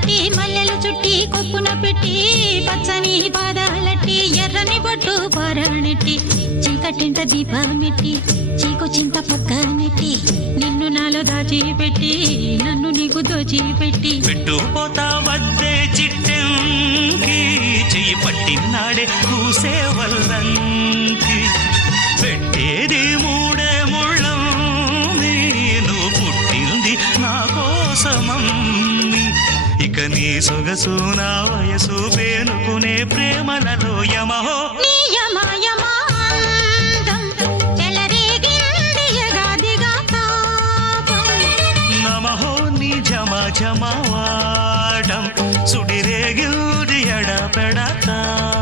కట్టి మల్లెలు చుట్టి కొప్పున పెట్టి పచ్చని పాదాలట్టి ఎర్రని బొట్టు పారాణెట్టి చీకటింట దీపమెట్టి చీకు చింత పక్క నెట్టి నిన్ను నాలో దాచిపెట్టి నన్ను నీకు దోచిపెట్టి పెట్టుపోతా వద్దే చిట్టంకి చెయ్యి పట్టినాడే కూసే వల్లంకి పెట్టేది మూడే ముళ్ళం నువ్వు పుట్టింది నా కోసమమ్మి ఇక నీ సొగసు నా వయసు పేనుకునే ప్రేమలలో యమహో నమహో నీ జమవాడం సుడిరేగిల్ది ఎడపెడతాళం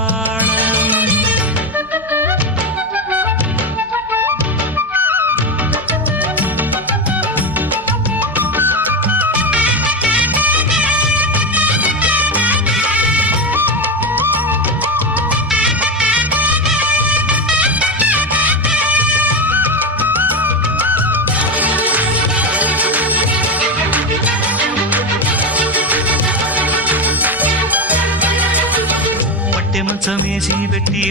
మంచమేసి పెట్టి